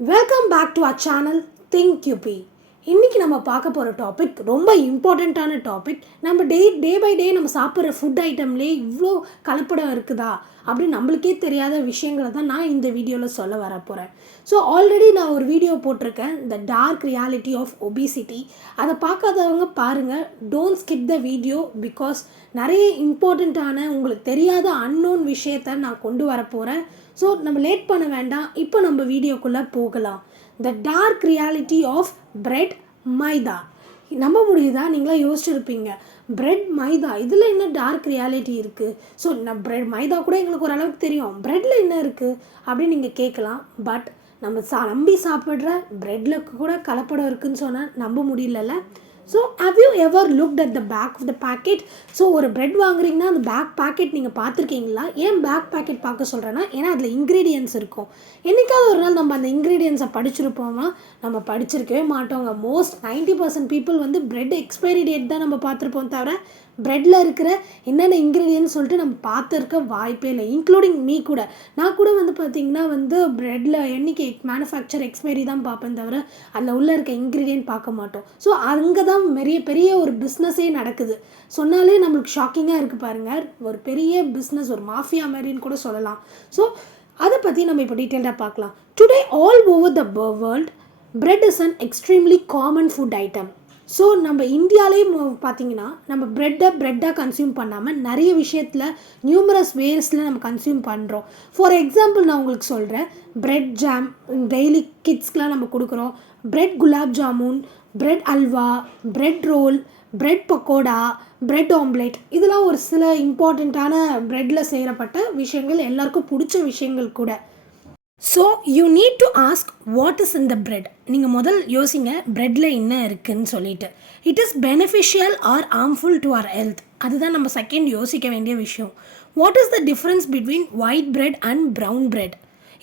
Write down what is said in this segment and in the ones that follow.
Welcome back to our channel Think UP. இன்றைக்கி நம்ம பார்க்க போகிற டாபிக் ரொம்ப இம்பார்ட்டண்ட்டான டாபிக். நம்ம டே பை டே நம்ம சாப்பிட்ற ஃபுட் ஐட்டம்லேயே இவ்வளோ கலப்படம் இருக்குதா அப்படின்னு நம்மளுக்கே தெரியாத விஷயங்களை தான் நான் இந்த வீடியோவில் சொல்ல வர போகிறேன். ஸோ ஆல்ரெடி நான் ஒரு வீடியோ போட்டிருக்கேன், the dark reality of obesity. அதை பார்க்காதவங்க பாருங்கள், don't skip the video. Because நிறைய இம்பார்ட்டண்ட்டான உங்களுக்கு தெரியாத அன்னோன் விஷயத்தை நான் கொண்டு வர போகிறேன். ஸோ நம்ம லேட் பண்ண வேண்டாம், இப்போ நம்ம வீடியோக்குள்ளே போகலாம். The dark reality of bread maida. நம்ப முடியுதா? நீங்களாம் யோசிச்சுருப்பீங்க, பிரெட் மைதா இதில் என்ன டார்க் ரியாலிட்டி இருக்குது? ஸோ பிரெட் மைதா கூட எங்களுக்கு ஓரளவுக்கு தெரியும், ப்ரெட்டில் என்ன இருக்குது அப்படின்னு நீங்கள் கேட்கலாம். பட் நம்ம நம்பி சாப்பிட்ற ப்ரெட்டில் கூட கலப்படம் இருக்குதுன்னு சொன்னால் நம்ப முடியலல்ல. So how you ever looked at the back of the packet? So ஒரு ப்ரெட் வாங்குறீங்கன்னா அந்த பேக் பேக்கெட் நீங்கள் பார்த்துருக்கீங்களா? ஏன் பேக் பேக்கெட் பார்க்க சொல்கிறேன்னா, ஏன்னா அதில் இன்க்ரீடியன்ஸ் இருக்கும். என்றைக்காவது ஒரு நாள் நம்ம அந்த இன்க்ரீடியன்ஸை படிச்சிருப்போமா? நம்ம படிச்சிருக்கவே மாட்டோங்க. மோஸ்ட் 90% பீப்புள் வந்து ப்ரெட் எக்ஸ்பைரி டேட் தான் நம்ம பார்த்துருப்போம், தவிர ப்ரெட்டில் இருக்கிற என்னென்ன இன்க்ரீடியன்ஸ் சொல்லிட்டு நம்ம பார்த்துருக்க வாய்ப்பே இல்லை. இன்க்ளூடிங் மீ கூட. நான் கூட வந்து பார்த்திங்கன்னா ப்ரெட்டில் என்னைக்கு மேனுஃபேக்சர் எக்ஸ்பைரி தான் பார்ப்பேன், தவிர அதில் உள்ளே இருக்க இன்க்ரீடியன்ட் பார்க்க மாட்டோம். ஸோ அங்கே தான் பெரிய ஒரு பிஸ்னஸே நடக்குது. சொன்னாலே நம்மளுக்கு ஷாக்கிங்காக இருக்குது பாருங்கள். ஒரு பெரிய பிஸ்னஸ், ஒரு மாஃபியா மாதிரின்னு கூட சொல்லலாம். ஸோ அதை பற்றி நம்ம இப்போ டீட்டெயில்டாக பார்க்கலாம். Today all over the world bread is an extremely common food item. So நம்ம இந்தியாவிலே பார்த்திங்கன்னா நம்ம ப்ரெட்டாக கன்சியூம் பண்ணாமல் நிறைய விஷயத்தில் நியூமரஸ் வேஸில் நம்ம கன்சியூம் பண்ணுறோம். ஃபார் எக்ஸாம்பிள் நான் உங்களுக்கு சொல்கிறேன், ப்ரெட் ஜாம் டெய்லி கிட்ஸ்க்கெலாம் நம்ம கொடுக்குறோம். Bread gulab jamun, bread halwa, bread roll, bread pakora, bread omelette, இதெல்லாம் ஒரு சில இம்பார்ட்டண்ட்டான ப்ரெட்டில் செய்யப்பட்ட விஷயங்கள், எல்லாருக்கும் பிடிச்ச விஷயங்கள் கூட. So you need to ask what is in the bread. நீங்கள் முதல் யோசிங்க, ப்ரெட்டில் என்ன இருக்குதுன்னு சொல்லிட்டு. It is beneficial or harmful to our health. அதுதான் நம்ம செகண்ட் யோசிக்க வேண்டிய விஷயம். What is the difference between white bread and brown bread?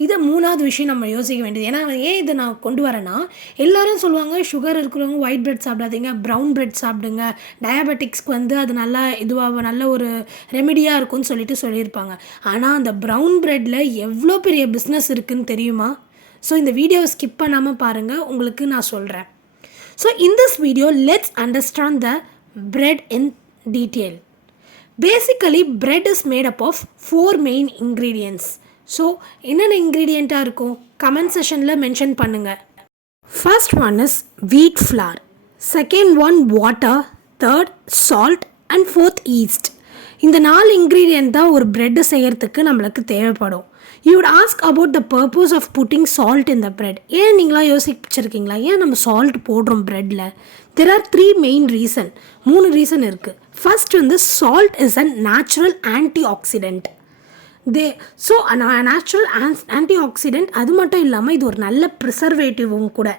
இதை மூணாவது விஷயம் நம்ம யோசிக்க வேண்டியது. ஏன்னா ஏன் இதை நான் கொண்டு வரேன்னா, எல்லோரும் சொல்லுவாங்க சுகர் இருக்கிறவங்க ஒயிட் பிரெட் சாப்பிடாதீங்க, ப்ரௌன் பிரெட் சாப்பிடுங்க, டயபெட்டிக்ஸ்க்கு அது நல்லா நல்ல ஒரு ரெமெடியாக இருக்கும்னு சொல்லியிருப்பாங்க. ஆனால் அந்த ப்ரௌன் பிரெட்டில் எவ்வளோ பெரிய பிஸ்னஸ் இருக்குதுன்னு தெரியுமா? ஸோ இந்த வீடியோவை ஸ்கிப் பண்ணாமல் பாருங்கள், உங்களுக்கு நான் சொல்கிறேன். So in this video let's understand the bread in detail. Basically bread is made up of 4 main ingredients. So என்னென்ன இன்க்ரீடியண்ட்டாக இருக்கும் கமெண்ட் செஷனில் மென்ஷன் பண்ணுங்கள். First one is wheat flour, second one water, third salt and fourth yeast. இந்த 4 ingredient தான் ஒரு bread செய்கிறதுக்கு நம்மளுக்கு தேவைப்படும். You would ask about the purpose of putting salt in the bread. ஏன் நீங்களாம் யோசிச்சிருக்கீங்களா, ஏன் நம்ம சால்ட் போடுறோம் ப்ரெட்டில்? There are 3 main reason. 3 reason இருக்குது. ஃபர்ஸ்ட் வந்து salt is a natural antioxidant. Natural antioxidant. அது மட்டும் இல்லாமல் இது ஒரு நல்ல ப்ரிசர்வேட்டிவும் கூட.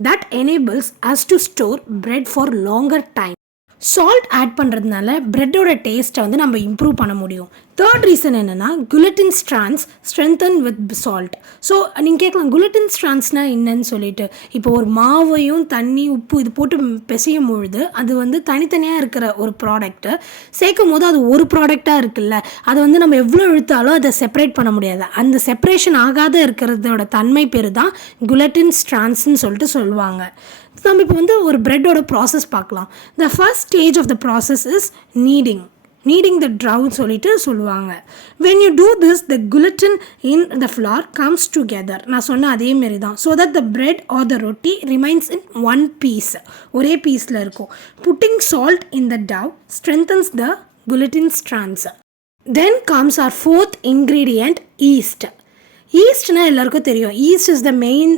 That enables us to store bread for longer time. Salt add பண்ணுறதுனால ப்ரெட்டோட டேஸ்ட்டை நம்ம இம்ப்ரூவ் பண்ண முடியும். தேர்ட் ரீசன் என்னென்னா, gluten strands strengthen with salt. So நீங்கள் கேட்கலாம், குளுட்டின் ஸ்ட்ராண்ட்ஸ்னால் என்னன்னு சொல்லிட்டு. இப்போ ஒரு மாவையும் தண்ணி உப்பு இது போட்டு பிசையும் பொழுது அது தனித்தனியாக இருக்கிற ஒரு ப்ராடக்ட்டு சேர்க்கும் போது அது ஒரு ப்ராடக்டாக இருக்குல்ல, அதை நம்ம எவ்வளோ இழுத்தாலும் அதை செப்பரேட் பண்ண முடியாது. அந்த செப்பரேஷன் ஆகாத இருக்கிறதோட தன்மை பேர் தான் குளுட்டின் ஸ்ட்ராண்ட்ஸ்ன்னு சொல்லிட்டு சொல்லுவாங்க. நம்ம இப்போ ஒரு ப்ரெட்டோட ப்ராசஸ் பார்க்கலாம். The first stage of the process is kneading the dough சொல்லிட்டு சொல்லுவாங்க. when you do this the gluten in the flour comes together. நான் சொன்ன அதே மாதிரி தான். so that the bread or the roti remains in one piece. ஒரே பீஸில் இருக்கும். putting salt in the dough strengthens the gluten strands. then comes our fourth ingredient, yeast. ஈஸ்ட்னால் எல்லாருக்கும் தெரியும். Yeast is the main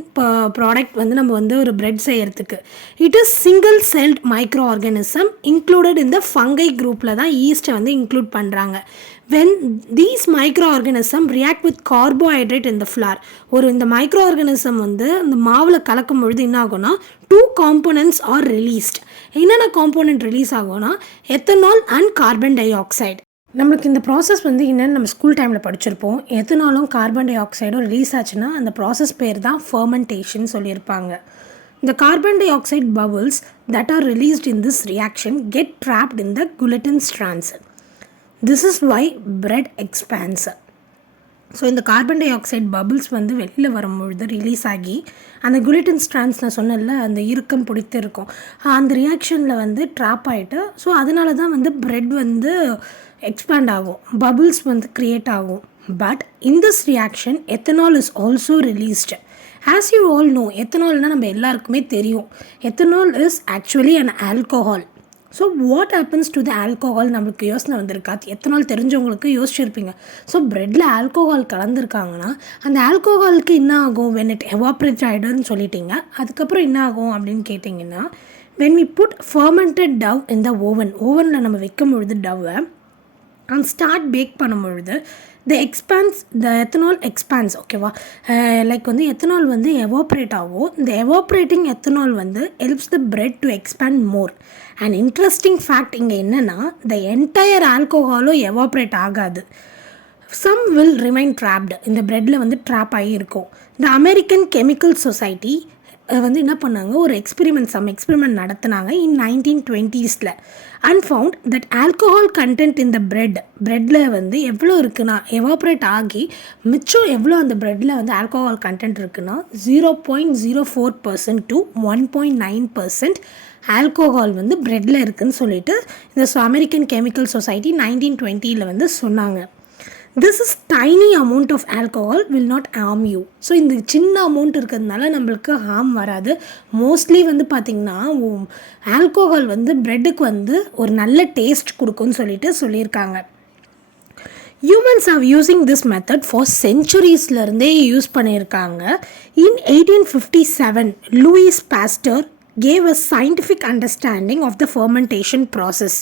product நம்ம ஒரு bread செய்கிறதுக்கு. It is single celled micro organism included இந்த ஃபங்கை குரூப்பில் தான் ஈஸ்ட்டை இன்க்ளூட் பண்ணுறாங்க. when these microorganism react with carbohydrate in the flour, இந்த மைக்ரோ ஆர்கானிசம் இந்த மாவில் கலக்கும் பொழுது என்ன ஆகும்னா 2 components are released. என்னென்ன காம்போனன்ட் ரிலீஸ் ஆகும்னா, ethanol and carbon di oxide. நம்மளுக்கு இந்த ப்ராசஸ் என்னென்னு நம்ம ஸ்கூல் டைமில் படிச்சிருப்போம். எத்தனாலும் கார்பன் டை ஆக்சைடும் ரிலீஸ் ஆச்சுன்னா அந்த ப்ராசஸ் பேர் தான் ஃபர்மெண்டேஷன் சொல்லியிருப்பாங்க. The carbon dioxide bubbles that are released in this reaction get trapped in the gluten strands. This is why bread expands. So இந்த கார்பன் டை ஆக்சைடு பபிள்ஸ் வந்து வெளியில் வரும்பொழுது release ஆகி அந்த குளுட்டன் ஸ்ட்ராண்ட்ஸ் நான் சொன்னேன்ல அந்த இறுக்கம் பிடித்து இருக்கும் அந்த ரியாக்ஷனில் வந்து ட்ராப் ஆகிட்டு ஸோ அதனால தான் வந்து பிரெட் வந்து எக்ஸ்பேண்ட் ஆகும் பபிள்ஸ் வந்து க்ரியேட் ஆகும் but in this reaction ethanol is also released as you all know எத்தனால்னால் நம்ம எல்லாருக்குமே தெரியும் ethanol is actually an alcohol so what happens to the alcohol நம்மளுக்கு யோசனை வந்திருக்கா எத்தனால் தெரிஞ்சவங்களுக்கு யோசிச்சிருப்பீங்க ஸோ ப்ரெட்டில் ஆல்கோஹால் கலந்துருக்காங்கன்னா அந்த ஆல்கோஹாலுக்கு என்ன ஆகும் வென் இட் எவாப்ரேட் ஆகிடுன்னு சொல்லிட்டீங்க அதுக்கப்புறம் என்ன ஆகும் அப்படின்னு கேட்டிங்கன்னா when we put fermented dough in the ஓவனில் நம்ம வைக்கும் பொழுது டவ்வை அண்ட் ஸ்டார்ட் பேக் பண்ணும் பொழுது த எத்தனால் எக்ஸ்பான்ஸ் ஓகேவா லைக் வந்து எத்தனால் வந்து எவாப்ரேட் ஆகும் இந்த எவாப்ரேட்டிங் எத்தனால் வந்து helps the bread to expand more and interesting fact இங்கே என்னென்னா த என்டையர் ஆல்கோஹாலும் எவாப்ரேட் ஆகாது சம் வில் ரிமைன் ட்ராப்டு இந்த ப்ரெட்டில் வந்து ட்ராப் ஆகி இருக்கும் த அமெரிக்கன் கெமிக்கல் சொசைட்டி வந்து என்ன பண்ணாங்க ஒரு எக்ஸ்பெரிமெண்ட் நடத்தினாங்க இன் 1920s and found that alcohol content இந்த ப்ரெட்டில் வந்து எவ்வளோ இருக்குன்னா எவாப்ரேட் ஆகி மிச்சம் எவ்வளோ அந்த ப்ரெட்டில் வந்து ஆல்கோஹால் கண்டென்ட் இருக்குன்னா 0.04% to 1.9% ஆல்கோஹால் வந்து ப்ரெட்டில் இருக்குதுன்னு சொல்லிட்டு இந்த அமெரிக்கன் கெமிக்கல் சொசைட்டி 1920 வந்து சொன்னாங்க. This is tiny amount of alcohol will not harm you. So இந்த சின்ன அமௌண்ட் இருக்கிறதுனால நம்மளுக்கு ஹார்ம் வராது. மோஸ்ட்லி வந்து பார்த்திங்கன்னா ஆல்கோஹால் வந்து ப்ரெட்டுக்கு வந்து ஒரு நல்ல டேஸ்ட் கொடுக்குன்னு சொல்லியிருக்காங்க. Humans are using this method for சென்ச்சுரிஸ்லேருந்தே யூஸ் பண்ணியிருக்காங்க. In 1857 Louis Pasteur gave a scientific understanding of the fermentation process.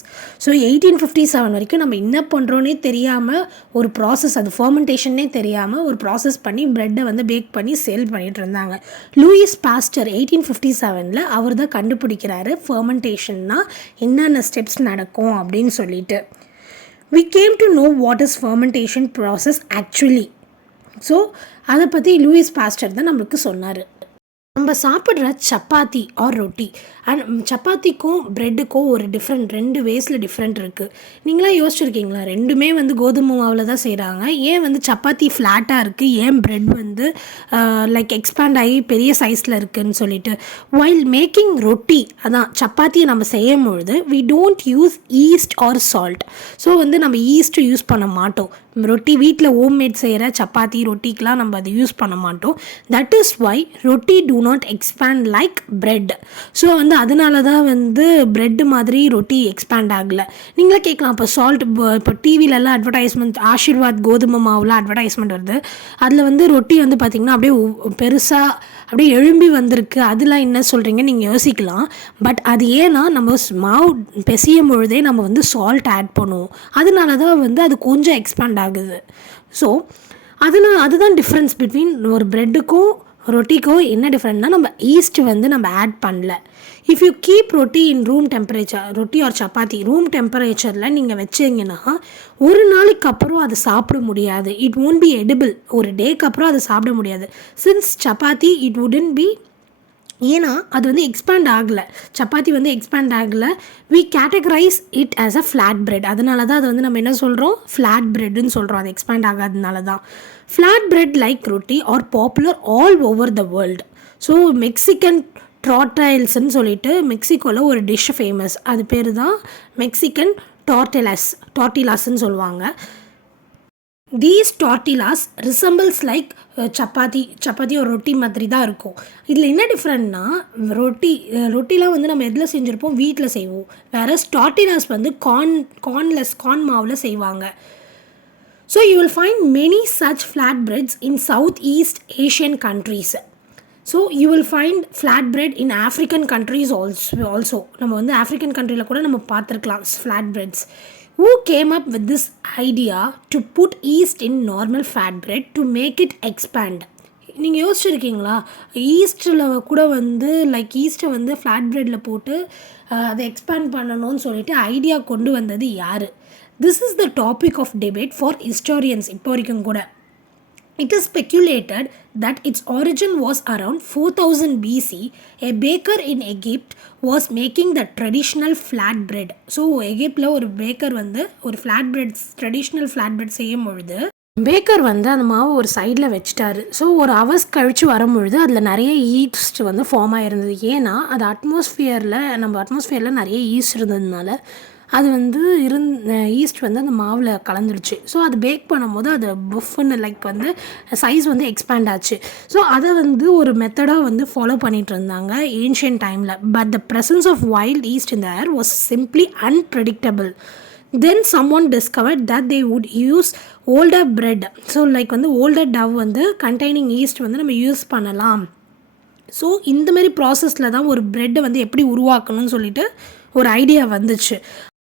So 1857 வரைக்கும் நம்ம என்ன பண்ணுறோன்னே தெரியாமல் ஒரு ப்ராசஸ் அது ஃபர்மெண்டேஷன்னே தெரியாமல் ஒரு ப்ராசஸ் பண்ணி ப்ரெட்டை வந்து பேக் பண்ணி சேல் பண்ணிகிட்டு இருந்தாங்க. லூயிஸ் பாஸ்டர் 1857 அவர் தான் கண்டுபிடிக்கிறாரு ஃபர்மெண்டேஷன்னா என்னென்ன ஸ்டெப்ஸ் நடக்கும் அப்படின்னு சொல்லிட்டு. We came to know what is fermentation process actually. So அதை பற்றி லூயிஸ் பாஸ்டர் தான் நம்மளுக்கு சொன்னார். நம்ம சாப்பிட்ற சப்பாத்தி ஆர் ரொட்டி அண்ட் சப்பாத்திக்கும் ப்ரெட்டுக்கும் ஒரு ரெண்டு வேஸில் டிஃப்ரெண்ட் இருக்குது. நீங்களாம் யோசிச்சுருக்கீங்களா ரெண்டுமே வந்து கோதுமை மாவில் தான் செய்கிறாங்க, ஏன் வந்து சப்பாத்தி ஃப்ளாட்டாக இருக்குது, ஏன் ப்ரெட் வந்து லைக் எக்ஸ்பேண்ட் ஆகி பெரிய சைஸில் இருக்குதுன்னு சொல்லிட்டு. வைல் மேக்கிங் ரொட்டி அதான் சப்பாத்தியை நம்ம செய்யும் பொழுது we don't use yeast or salt. So வந்து நம்ம ஈஸ்ட்டு யூஸ் பண்ண மாட்டோம். ரொட்டி வீட்டில் ஹோம்மேட் செய்கிற சப்பாத்தி ரொட்டிக்கெலாம் நம்ம அதை யூஸ் பண்ண மாட்டோம். That is why roti do not expand like bread. So வந்து அதனால தான் வந்து பிரெட் மாதிரி ரொட்டி எக்ஸ்பேண்ட் ஆகலை. நீங்களே கேட்கலாம் இப்போ சால்ட் இப்போ டிவிலெல்லாம் அட்வர்டைஸ்மெண்ட் ஆஷீர்வாத் கோதுமை மாவில் அட்வர்டைஸ்மெண்ட் வருது, அதில் வந்து ரொட்டி வந்து பார்த்திங்கன்னா அப்படியே பெருசாக அப்படியே எழும்பி வந்திருக்கு, அதெலாம் என்ன சொல்கிறீங்க நீங்கள் யோசிக்கலாம். பட் அது ஏன்னா நம்ம மாவு பிசையும் பொழுதே நம்ம வந்து சால்ட் ஆட் பண்ணுவோம், அதனால தான் வந்து அது கொஞ்சம் எக்ஸ்பேண்ட் ஆகுது. ஸோ அதுதான் டிஃப்ரென்ஸ் பிட்வீன் ஒரு ப்ரெட்டுக்கும் ரொட்டிக்கும். என்ன டிஃப்ரெண்ட்னா நம்ம ஈஸ்ட் வந்து நம்ம ஆட் பண்ணல. இஃப் யூ கீப் ரொட்டி இன் ரூம் டெம்பரேச்சர், ரொட்டி ஆர் சப்பாத்தி ரூம் டெம்பரேச்சரில் நீங்கள் வச்சிங்கன்னா ஒரு நாளைக்கு அப்புறம் அதை சாப்பிட முடியாது. It won't be edible. ஒரு டேக்கு அப்புறம் அதை சாப்பிட முடியாது. Since chapati it wouldn't be, ஏன்னா அது வந்து எக்ஸ்பேண்ட் ஆகலை, சப்பாத்தி வந்து எக்ஸ்பேண்ட் ஆகலை. We categorize it as a flat bread. அதனால தான் அது வந்து நம்ம என்ன சொல்கிறோம், ஃப்ளாட் பிரெட்னு சொல்கிறோம். அது எக்ஸ்பேண்ட் ஆகாதனால தான். Flat bread like roti are popular all over the world. So Mexican டார்டைல்ஸ்ன்னு சொல்லிட்டு மெக்சிகோவில் ஒரு டிஷ் ஃபேமஸ், அது பேர் தான் மெக்சிகன் டார்டிலாஸ்ன்னு சொல்லுவாங்க. தீஸ் டார்டிலாஸ் ரிசம்பிள்ஸ் லைக் சப்பாத்தி ஒரு ரொட்டி மாதிரி தான் இருக்கும். இதில் என்ன டிஃப்ரெண்ட்னா ரொட்டிலாம் வந்து நம்ம எதில் செஞ்சுருப்போம், வீட்டில் செய்வோம். வேறு டார்டிலாஸ் வந்து கார்ன் மாவில் செய்வாங்க. So you will find many such flat breads in south east Asian countries. So you will find flat bread in African countries also. நம்ம வந்து ஆஃப்ரிக்கன் கண்ட்ரியில் கூட நம்ம பார்த்துருக்கலாம் flat breads. Who came up with this idea to put yeast in normal fat bread to make it expand? நீங்கள் யோசிச்சுருக்கீங்களா, ஈஸ்ட்டில் கூட வந்து like ஈஸ்ட்டை வந்து ஃப்ளாட் பிரெட்டில் போட்டு அதை எக்ஸ்பேண்ட் பண்ணணும்னு சொல்லிட்டு ஐடியா கொண்டு வந்தது யார்? This is the topic of debate for historians இப்போ வரைக்கும் கூட. It is speculated that its origin was around 4000 BC. A baker in Egypt was making the traditional flat bread. So, எகிப்தில் ஒரு பேக்கர் வந்து ஒரு traditional flat bread செய்யும் பொழுது Baker வந்து அந்த மாவு ஒரு சைடில் வச்சுட்டாரு. ஸோ ஒரு ஹவர்ஸ் கழித்து வரும்பொழுது அதில் நிறைய ஈஸ்ட் வந்து ஃபார்ம் ஆகிருந்தது. ஏன்னா அது நம்ம அட்மாஸ்ஃபியரில் நிறைய ஈஸ்ட் இருந்ததுனால அது வந்து ஈஸ்ட் வந்து அந்த மாவில் கலந்துடுச்சு. ஸோ அது பேக் பண்ணும்போது அது புஃப்னு வந்து சைஸ் வந்து எக்ஸ்பேண்ட் ஆச்சு. ஸோ அதை வந்து ஒரு மெத்தடாக வந்து ஃபாலோ பண்ணிகிட்டு இருந்தாங்க ஏன்ஷியன்ட் டைமில். But the presence of wild yeast in the air was simply unpredictable. Then someone discovered that they would use older bread. So வந்து older dough வந்து containing yeast வந்து நம்ம யூஸ் பண்ணலாம். ஸோ இந்தமாரி ப்ராசஸில் தான் ஒரு ப்ரெட்டை வந்து எப்படி உருவாக்கணும்னு சொல்லிட்டு ஒரு ஐடியா வந்துச்சு.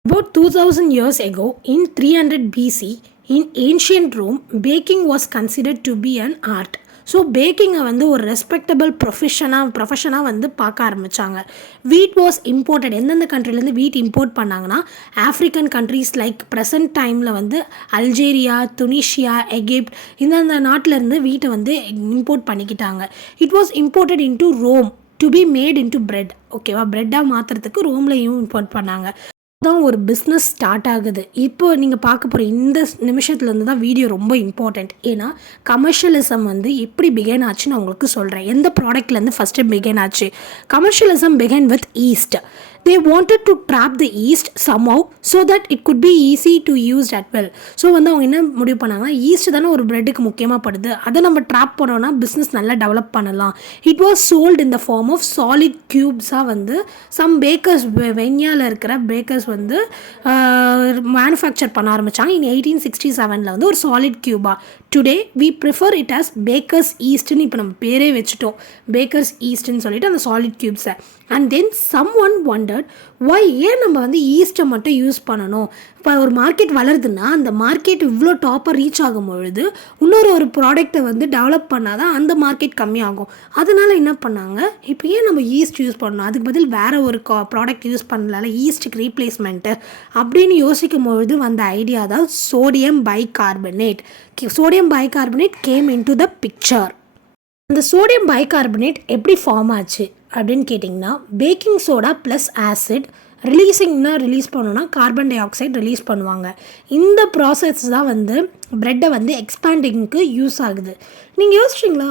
About 2000 years ago, in 300 BC, in ancient Rome, baking was considered to be an art. So பேக்கிங்கை வந்து ஒரு ரெஸ்பெக்டபிள் ப்ரொஃபஷனாக வந்து பார்க்க ஆரம்பித்தாங்க. வீட் வாஸ் இம்போர்ட்டட். எந்தெந்த கண்ட்ரிலேருந்து வீட் இம்போர்ட் பண்ணாங்கன்னா ஆஃப்ரிக்கன் கண்ட்ரீஸ் லைக் ப்ரெசன்ட் டைமில் வந்து அல்ஜேரியா, துனிஷியா, எகிப்ட் இந்தந்த நாட்டிலேருந்து வீட்டை வந்து இம்போர்ட் பண்ணிக்கிட்டாங்க. It was imported into Rome to be made into bread. ஓகேவா, பிரெட்டாக மாற்றுறதுக்கு ரோம்லையும் இம்போர்ட் பண்ணாங்க. தான் ஒரு பிஸ்னஸ் ஸ்டார்ட் ஆகுது. இப்போ நீங்கள் பார்க்க போகிற இந்த நிமிஷத்துலேருந்து தான் வீடியோ ரொம்ப இம்பார்ட்டண்ட். ஏன்னா கமர்ஷியலிசம் வந்து எப்படி பிகேன் ஆச்சுன்னு நான் உங்களுக்கு சொல்கிறேன். எந்த ப்ராடக்ட்லேருந்து ஃபஸ்ட்டு பிகேன் ஆச்சு? Commercialism began with yeast. They wanted to trap the yeast somehow so that it could be easy to use at well. So வந்து அவங்க என்ன முடிவு பண்ணாங்கன்னா, ஈஸ்ட் தானே ஒரு ப்ரெட்டுக்கு முக்கியமாக படுது, அதை நம்ம ட்ராப் பண்ணோன்னா பிஸ்னஸ் நல்லா டெவலப் பண்ணலாம். It was sold in the form of solid க்யூப்ஸாக வந்து சம் பேக்கர்ஸ், வென்யாவில் இருக்கிற பேக்கர்ஸ் வந்து மேனுஃபேக்சர் பண்ண ஆரம்பித்தாங்க. இன் 1867 வந்து ஒரு சாலிட் க்யூபாக. Today we prefer it as bakers ஈஸ்ட்னு இப்போ நம்ம பேரே வச்சுட்டோம். பேக்கர்ஸ் ஈஸ்ட்னு சொல்லிட்டு அந்த சாலிட் க்யூப்ஸை. And then someone wondered why ஏன் நம்ம வந்து ஈஸ்ட்டை மட்டும் யூஸ் பண்ணணும்? இப்போ ஒரு மார்க்கெட் வளருதுன்னா அந்த மார்க்கெட் இவ்வளோ டாப்பாக ரீச் ஆகும் பொழுது ஒரு ப்ராடக்டை வந்து டெவலப் பண்ணால் தான் அந்த மார்க்கெட் கம்மியாகும். அதனால் என்ன பண்ணாங்க, இப்போ ஏன் நம்ம ஈஸ்ட் யூஸ் பண்ணணும், அதுக்கு பதில் வேறு ஒரு ப்ராடக்ட் யூஸ் பண்ணலாம்ல, ஈஸ்ட்டுக்கு ரீப்ளேஸ்மெண்ட்டு அப்படின்னு யோசிக்கும் பொழுது வந்த ஐடியா தான் sodium bicarbonate. Sodium bicarbonate game into the picture. அந்த சோடியம் பைகார்பனேட் எப்படி ஃபார்ம் ஆச்சு அப்படின்னு கேட்டிங்கன்னா, baking soda plus acid release பண்ணோன்னா கார்பன் டை ஆக்சைடு ரிலீஸ் பண்ணுவாங்க. இந்த ப்ராசஸ் தான் வந்து ப்ரெட்டை வந்து எக்ஸ்பேண்டிங்க்கு யூஸ் ஆகுது. நீங்கள் யோசிச்சிங்களா,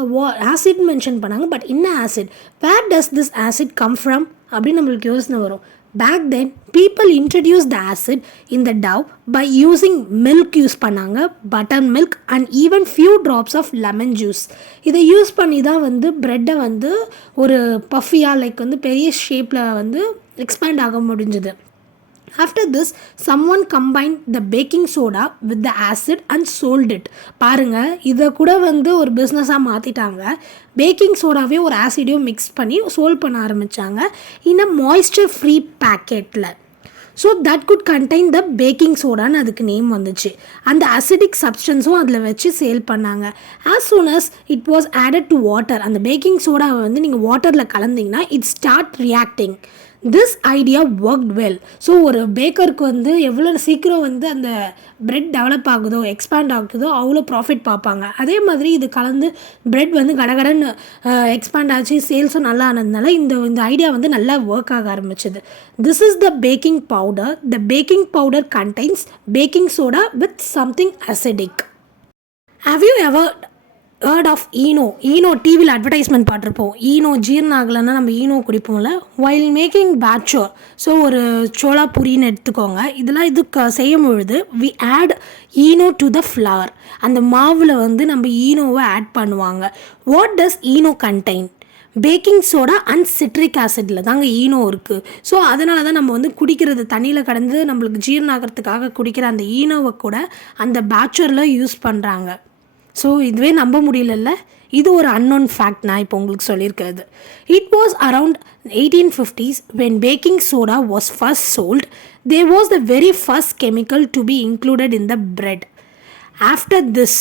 ஆசிட் மென்ஷன் பண்ணாங்க, பட் என்ன acid, where does this acid come from அப்படின்னு நம்மளுக்கு யோசனை வரும். Back then, people introduced the acid in the dough by using milk use பண்ணாங்க, butter milk and even few drops of lemon juice. இதை use பண்ணி தான் வந்து ப்ரெட்டை வந்து ஒரு பஃபியாக வந்து பெரிய ஷேப்பில் வந்து எக்ஸ்பேண்ட் ஆக முடிஞ்சுது. After this, someone combined the baking soda with the acid and sold it. பாருங்கள், இதை கூட வந்து ஒரு பிஸ்னஸாக மாற்றிட்டாங்க. பேக்கிங் சோடாவே ஒரு ஆசிடையும் மிக்ஸ் பண்ணி சோல்ட் பண்ண ஆரம்பித்தாங்க இன் அ மாய்ஸ்சர் ஃப்ரீ பேக்கெட்டில். So that could contain the baking சோடான்னு அதுக்கு நேம் வந்துச்சு. அந்த அசிடிக் சப்ஸ்டன்ஸும் அதில் வச்சு சேல் பண்ணாங்க. As soon as it was added to water, அந்த பேக்கிங் சோடாவை வந்து நீங்கள் வாட்டரில் கலந்திங்கன்னா it start reacting. This idea worked well. So ஒரு பேக்கருக்கு வந்து எவ்வளோ சீக்கிரம் வந்து அந்த ப்ரெட் டெவலப் ஆகுதோ, எக்ஸ்பேண்ட் ஆகுதோ, அவ்வளோ ப்ராஃபிட் பார்ப்பாங்க. அதே மாதிரி இது கலந்து ப்ரெட் வந்து கடகடன்னு எக்ஸ்பேண்ட் ஆச்சு, சேல்ஸும் நல்லா ஆனதுனால இந்த ஐடியா வந்து நல்லா ஒர்க் ஆக ஆரம்பிச்சது. This is the baking powder. The baking powder contains baking soda with something acidic. Have you ever heard of Eno டிவியில் அட்வர்டைஸ்மெண்ட் பார்த்துருப்போம். ஈனோ ஜீரணம் ஆகலைன்னா நம்ம ஈனோ குடிப்போம்ல. வைல் மேக்கிங் பேட்சோர், ஸோ ஒரு சோளா பூரின்னு எடுத்துக்கோங்க. இதெல்லாம் இதுக்கு செய்யும் பொழுது we add Eno to the flour. அந்த மாவில் வந்து நம்ம ஈனோவை ஆட் பண்ணுவாங்க. What does Eno contain? Baking soda and citric ஆசிடில் தாங்க ஈனோ இருக்குது. ஸோ அதனால தான் நம்ம வந்து குடிக்கிறது தண்ணியில் கடந்து நம்மளுக்கு ஜீரணம் ஆகிறதுக்காக குடிக்கிற அந்த ஈனோவை கூட அந்த பேட்சரில் யூஸ் பண்ணுறாங்க. ஸோ இதுவே நம்ப முடியலல்ல, இது ஒரு அன்னோன் ஃபேக்ட் நான் இப்போ உங்களுக்கு சொல்லியிருக்கிறது. It was around 1850s when baking soda was first sold. There was the very first chemical to be included in the bread. After this,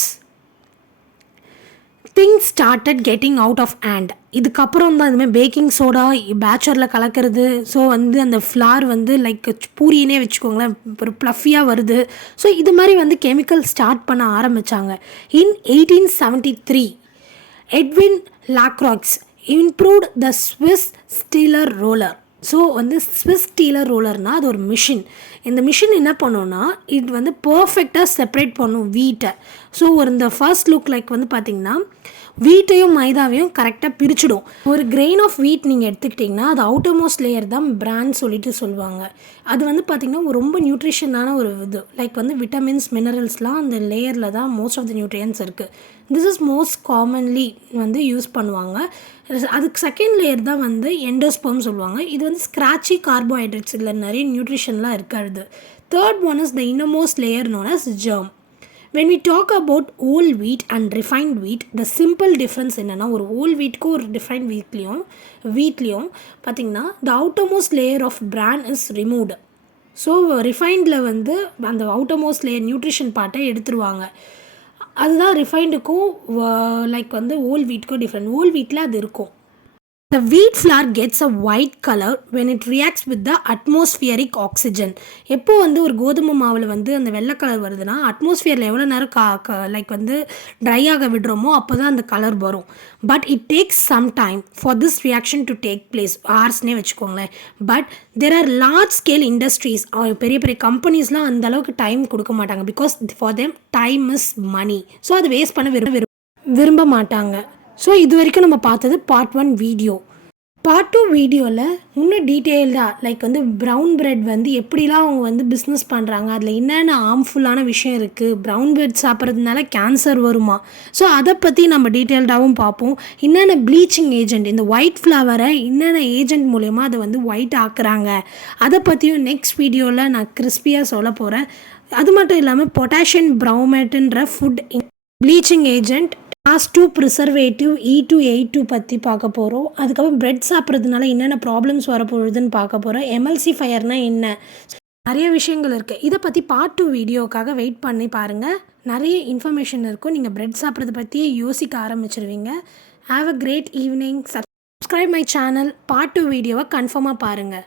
things started getting out of hand. இதுக்கப்புறம் தான் இதுமாதிரி baking soda பேச்சரில் கலக்கிறது. So வந்து அந்த flower வந்து like பூரினே வச்சுக்கோங்களேன், ஒரு ப்ளஃபியாக வருது. ஸோ இது மாதிரி வந்து கெமிக்கல் ஸ்டார்ட் பண்ண ஆரம்பித்தாங்க. இன் 1873 Edwin Lacroix improved the Swiss Steeler roller. So வந்து ஸ்விஸ் ஸ்டீலர் ரோலர்னால் அது ஒரு மிஷின். இந்த மிஷின் என்ன பண்ணுன்னா இது வந்து பர்ஃபெக்டாக செப்பரேட் பண்ணும் வீட்டை. ஸோ இந்த ஃபர்ஸ்ட் லுக் லைக் வந்து பார்த்திங்கன்னா வீட்டையும் மைதாவையும் கரெக்டாக பிரிச்சுடும். ஒரு கிரெயின் ஆஃப் வீட் நீங்கள் எடுத்துக்கிட்டிங்கன்னா அது அவுட்டர் மோஸ்ட் லேயர் தான் பிராண்ட் சொல்லிட்டு சொல்லுவாங்க. அது வந்து பார்த்திங்கன்னா ரொம்ப நியூட்ரிஷனான ஒரு இது லைக் வந்து விட்டமின்ஸ் மினரல்ஸ்லாம் அந்த லேயரில் தான் மோஸ்ட் ஆஃப் த நியூட்ரியன்ஸ் இருக்குது. திஸ் இஸ் மோஸ்ட் காமன்லி வந்து யூஸ் பண்ணுவாங்க. அதுக்கு செகண்ட் லேயர் தான் வந்து எண்டோஸ்பெர்ம் சொல்லுவாங்க. இது வந்து ஸ்க்ராட்சி கார்போஹைட்ரேட்ஸ் இதில் நிறைய நியூட்ரிஷன்லாம் இருக்காது. Third one is the innermost layer known as germ. When we talk about whole wheat and refined wheat, the simple difference என்னன்னா ஒரு whole wheatக்கும் ஒரு refined wheatலையும் பார்த்திங்கன்னா the outermost layer of bran is removed. So ரிஃபைண்டில் வந்து அந்த outermost layer nutrition பார்ட்டை எடுத்துருவாங்க. அதுதான் ரிஃபைண்டுக்கும் லைக் வந்து whole வீட்டுக்கும் டிஃப்ரெண்ட். whole வீட்டில் அது இருக்கும். The wheat flour gets a white color when it reacts with the atmospheric oxygen. எப்போ வந்து ஒரு கோதுமை மாவில் வந்து அந்த வெள்ளை கலர் வருதுன்னா அட்மாஸ்ஃபியரில் எவ்வளோ நேரம் லைக் வந்து ட்ரை ஆக விடுறோமோ அப்போ தான் அந்த கலர் வரும். But it takes some time for this reaction to take place. ஹார்ஸ்னே வச்சுக்கோங்களேன். But there are large scale industries, பெரிய பெரிய கம்பெனிஸ்லாம் அந்த அளவுக்கு டைம் கொடுக்க மாட்டாங்க. Because for them time is money. So அது வேஸ்ட் பண்ண விரும்ப மாட்டாங்க. ஸோ இது வரைக்கும் நம்ம பார்த்தது பார்ட் 1 வீடியோ. பார்ட் 2 வீடியோவில் இன்னும் டீட்டெயில்டாக லைக் வந்து ப்ரௌன் பிரெட் வந்து எப்படிலாம் அவங்க வந்து பிஸ்னஸ் பண்ணுறாங்க, அதில் என்னென்ன ஹார்ம்ஃபுல்லான விஷயம் இருக்குது, ப்ரௌன் பிரெட் சாப்பிட்றதுனால கேன்சர் வருமா, ஸோ அதை பற்றி நம்ம டீட்டெயில்டாகவும் பார்ப்போம். என்னென்ன ப்ளீச்சிங் ஏஜென்ட், இந்த ஒயிட் ஃப்ளவரை என்னென்ன ஏஜென்ட் மூலயமா அதை வந்து ஒயிட் ஆக்குறாங்க, அதை பற்றியும் நெக்ஸ்ட் வீடியோவில் நான் கிறிஸ்பியாக சொல்ல போகிறேன். அது மட்டும் இல்லாமல் பொட்டாசியம் ப்ரௌமேட்டுன்ற food bleaching agent class 2 preservative E2A2 பற்றி பார்க்க போகிறோம். அதுக்கப்புறம் பிரெட் சாப்பிட்றதுனால என்னென்ன ப்ராப்ளம்ஸ் வரப்போகுதுன்னு பார்க்க போகிறோம். எம்எல்சிஃபையர்னால் என்ன, நிறைய விஷயங்கள் இருக்குது. இதை பற்றி பார்ட் 2 வீடியோக்காக வெயிட் பண்ணி பாருங்கள். நிறைய இன்ஃபர்மேஷன் இருக்கும். நீங்கள் பிரெட் சாப்பிட்றத பற்றியே யோசிக்க ஆரம்பிச்சிருவீங்க. Have a great evening. Subscribe my channel. Part 2 வீடியோவை கன்ஃபார்மாக பாருங்கள்.